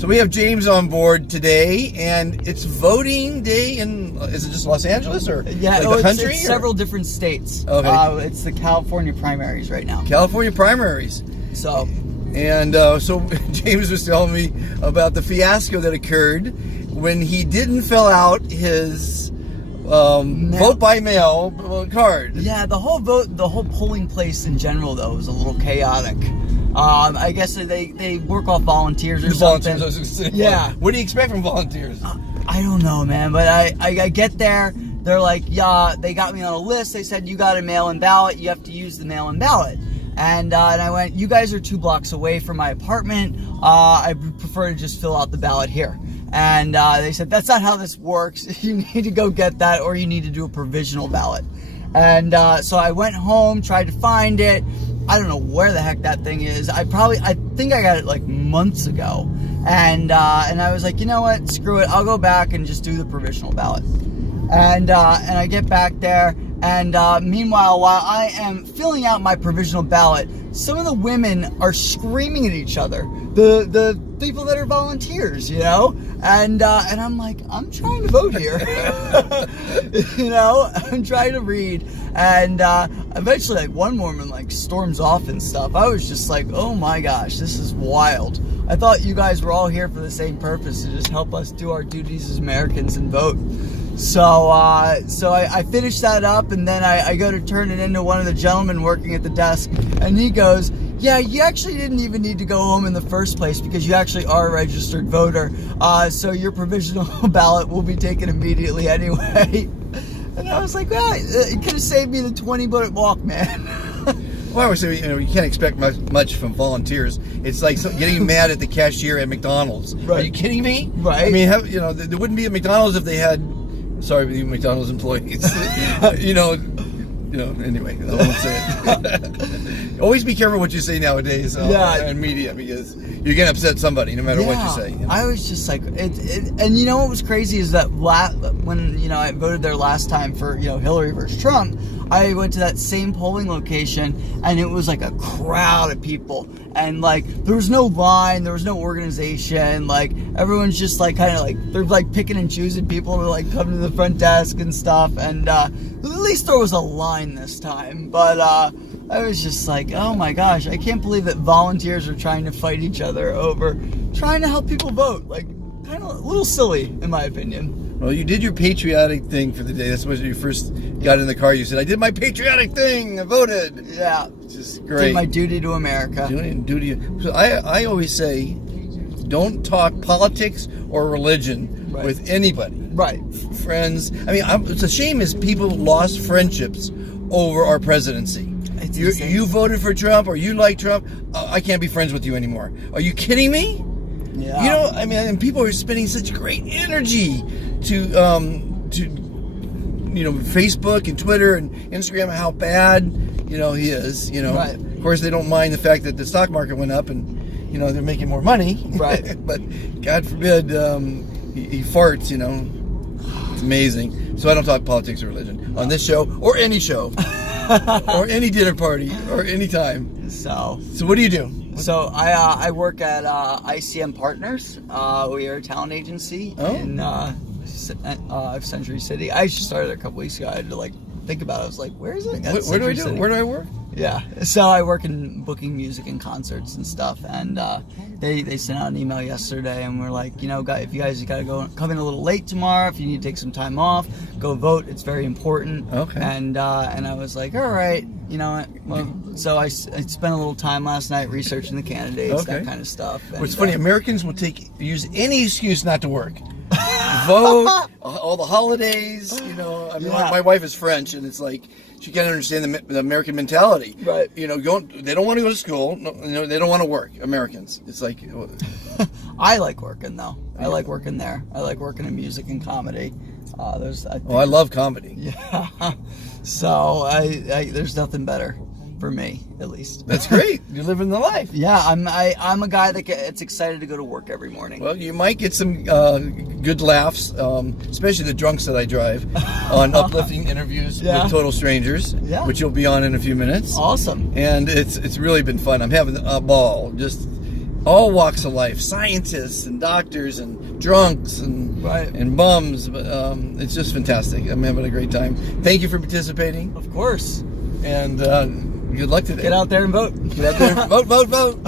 So we have James on board today, and it's voting day in, is it just Los Angeles or yeah, like the country? It's several different states. Okay. It's the California primaries right now. California primaries. So. And so James was telling me about the fiasco that occurred when he didn't fill out his vote by mail card. Yeah, the whole polling place in general, though, was a little chaotic. I guess they work off volunteers or something. Volunteers, I was gonna say. Yeah. What do you expect from volunteers? I don't know, man. But I get there. They're like, yeah, they got me on a list. They said, you got a mail-in ballot. You have to use the mail-in ballot. And I went, you guys are 2 blocks away from my apartment. I prefer to just fill out the ballot here. And they said, that's not how this works. You need to go get that, or you need to do a provisional ballot. And so I went home, tried to find it. I don't know where the heck that thing is. I think I got it like months ago. And I was like, you know what? Screw it. I'll go back and just do the provisional ballot. And I get back there. And meanwhile, while I am filling out my provisional ballot, some of the women are screaming at each other. The people that are volunteers, you know? And I'm like, I'm trying to vote here. You know? I'm trying to read. And eventually, like, one woman, like, storms off and stuff. I was just like, oh my gosh, this is wild. I thought you guys were all here for the same purpose, to just help us do our duties as Americans and vote. So I finished that up, and then I go to turn it into one of the gentlemen working at the desk, and he goes, yeah, you actually didn't even need to go home in the first place because you actually are a registered voter. So your provisional ballot will be taken immediately anyway. And I was like, well, it could have saved me the 20-minute walk, man. Well, I would say, you can't expect much from volunteers. It's like getting mad at the cashier at McDonald's. Right. Are you kidding me? Right. I mean, there wouldn't be a McDonald's if they had, sorry, the McDonald's employees. Anyway, I won't say it. Always be careful what you say nowadays in media, because you're going to upset somebody no matter what you say. I was just like, and you know what was crazy is that when I voted there last time for Hillary versus Trump, I went to that same polling location, and it was like a crowd of people, and like there was no line, there was no organization, like everyone's just like kind of like they're like picking and choosing people to like come to the front desk and stuff, and at least there was a line this time, but I was just like, oh my gosh, I can't believe that volunteers are trying to fight each other over trying to help people vote. Like, kind of a little silly, in my opinion. Well, you did your patriotic thing for the day. That's when you first got in the car. You said, I did my patriotic thing. I voted. Yeah. Just great. Did my duty to America. Duty. So I always say, don't talk politics or religion with anybody. Right. Friends. I mean, it's a shame is people lost friendships over our presidency. You voted for Trump, or you like Trump. I can't be friends with you anymore. Are you kidding me? Yeah. I mean, and people are spending such great energy to Facebook and Twitter and Instagram how bad he is. Right. Of course, they don't mind the fact that the stock market went up and they're making more money. Right. But God forbid he farts. It's amazing. So I don't talk politics or religion on this show or any show. Or any dinner party, or any time. So what do you do? So I work at ICM Partners. We are a talent agency in Century City. I just started a couple weeks ago. I had to think about it. I was like, where is it? Where do I do? Where do I work? Yeah. So I work in booking music and concerts and stuff. And they sent out an email yesterday, and we're like, if you guys got to come in a little late tomorrow, if you need to take some time off, go vote. It's very important. Okay. And I was like, all right, so I spent a little time last night researching the candidates, that kind of stuff. And, what's funny, Americans will use any excuse not to work. Vote, all the holidays, my wife is French, and it's like, she can't understand the American mentality. Right. They don't want to go to school. No, they don't want to work. Americans. It's like. I like working though. I like working there. I like working in music and comedy. I love comedy. Yeah. So there's nothing better for me, at least. That's great. You're living the life. Yeah, I'm a guy that gets excited to go to work every morning. Well, you might get some good laughs, especially the drunks that I drive on Uplifting interviews with total strangers, which you'll be on in a few minutes. Awesome. And it's really been fun. I'm having a ball. Just all walks of life, scientists and doctors and drunks and Right. and bums. But it's just fantastic. I'm having a great time. Thank you for participating, Of course. and good luck today. Get out there and vote. Get out there, vote, vote, vote.